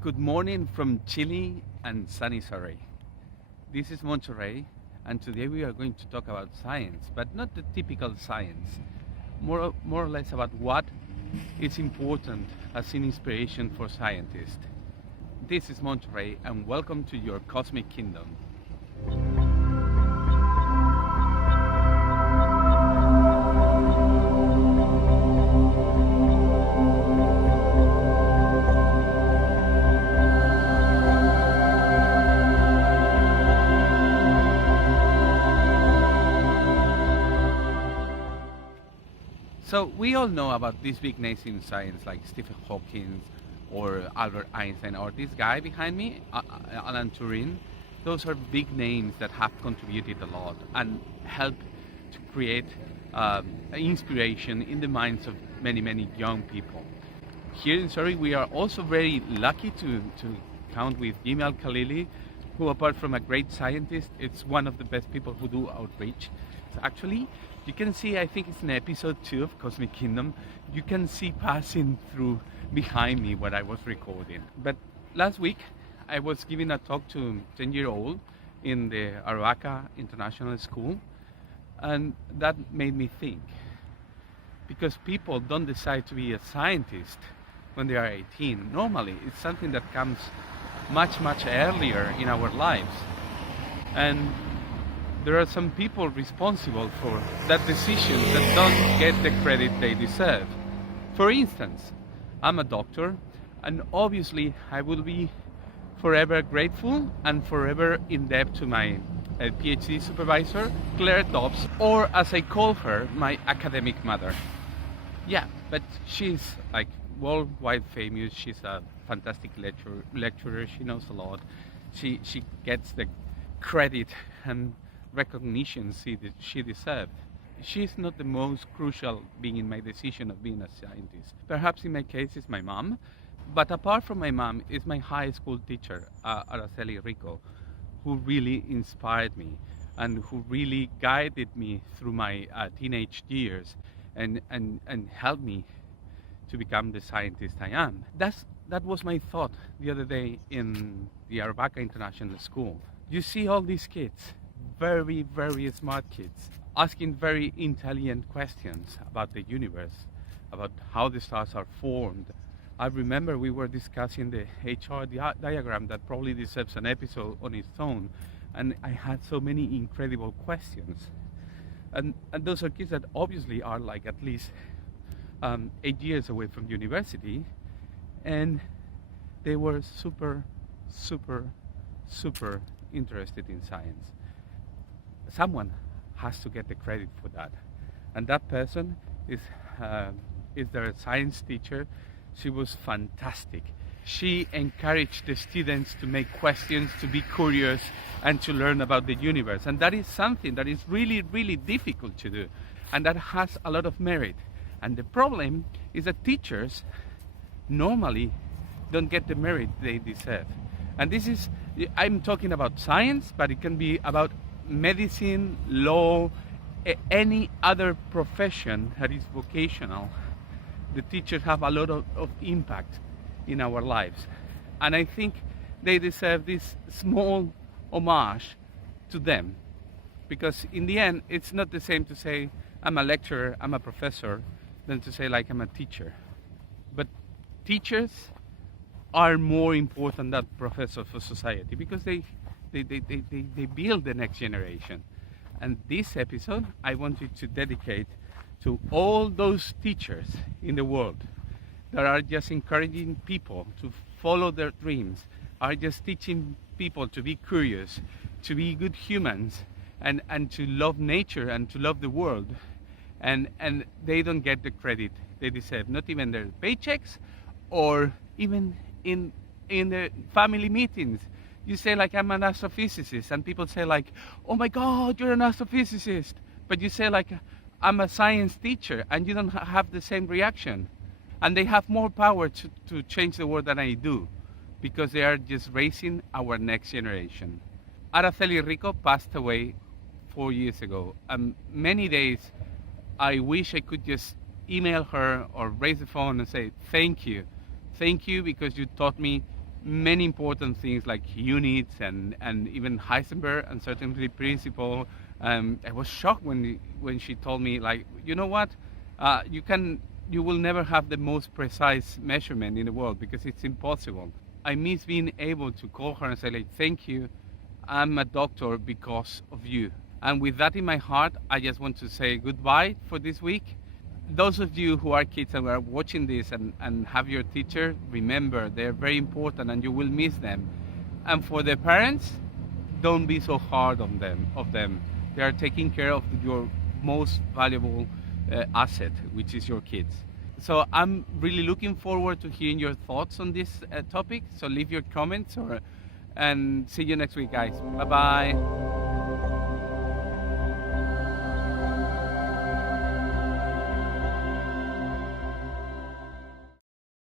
Good morning from chilly and sunny Surrey. This is Monterrey, and today we are going to talk about science, but not the typical science. More or less about what is important as an inspiration for scientists. This is Monterrey, and welcome to your cosmic kingdom. So we all know about these big names in science like Stephen Hawking or Albert Einstein or this guy behind me, Alan Turing. Those are big names that have contributed a lot and helped to create inspiration in the minds of many young people. Here in Surrey, we are also very lucky to count with Jimmy Al-Khalili, who apart from a great scientist, it's one of the best people who do outreach. So actually, you can see, I think it's in episode 2 of Cosmic Kingdom, you can see passing through behind me what I was recording. But last week, I was giving a talk to 10-year-old in the Aravaca International School, and that made me think. Because people don't decide to be a scientist when they are 18. Normally, it's something that comes much earlier in our lives. And there are some people responsible for that decision that don't get the credit they deserve. For instance, I'm a doctor, and obviously I will be forever grateful and forever in debt to my PhD supervisor, Claire Dobbs, or as I call her, my academic mother. Yeah, but she's like worldwide famous. She's a fantastic lecturer. She knows a lot. She gets the credit and recognition she deserved. She's not the most crucial being in my decision of being a scientist. Perhaps in my case it's my mom, but apart from my mom is my high school teacher, Araceli Rico, who really inspired me and who really guided me through my teenage years and helped me to become the scientist I am. That was my thought the other day in the Aravaca International School. You see all these kids, very smart kids, asking very intelligent questions about the universe, about how the stars are formed. I remember we were discussing the HR diagram that probably deserves an episode on its own, and I had so many incredible questions. And those are kids that obviously are like at least 8 years away from university, and they were super interested in science. Someone has to get the credit for that, and that person is their science teacher. She was fantastic. She encouraged the students to make questions, to be curious, and to learn about the universe. And that is something that is really difficult to do, and that has a lot of merit. And the problem is that teachers normally don't get the merit they deserve. And this is, I'm talking about science, but it can be about medicine, law, any other profession that is vocational. The teachers have a lot of impact in our lives. And I think they deserve this small homage to them. Because in the end, it's not the same to say, I'm a lecturer, I'm a professor, than to say like I'm a teacher. But teachers are more important than professors for society because they build the next generation. And this episode I wanted to dedicate to all those teachers in the world that are just encouraging people to follow their dreams, are just teaching people to be curious, to be good humans, and to love nature and to love the world. And they don't get the credit they deserve, not even their paychecks or even in the family meetings. You say like, I'm an astrophysicist, and people say like, oh my God, you're an astrophysicist. But you say like, I'm a science teacher, and you don't have the same reaction. And they have more power to change the world than I do, because they are just raising our next generation. Araceli Rico passed away 4 years ago. Many days I wish I could just email her or raise the phone and say, thank you. Thank you because you taught me many important things like units and even Heisenberg and certainly principle. I was shocked when she told me, like, you know what, you will never have the most precise measurement in the world because it's impossible. I miss being able to call her and say, like, thank you, I'm a doctor because of you. And with that in my heart, I just want to say goodbye for this week. Those of you who are kids and are watching this and have your teacher, remember they're very important and you will miss them. And for the parents, don't be so hard on them. They are taking care of your most valuable asset, which is your kids. So I'm really looking forward to hearing your thoughts on this topic. So leave your comments and see you next week, guys. Bye bye.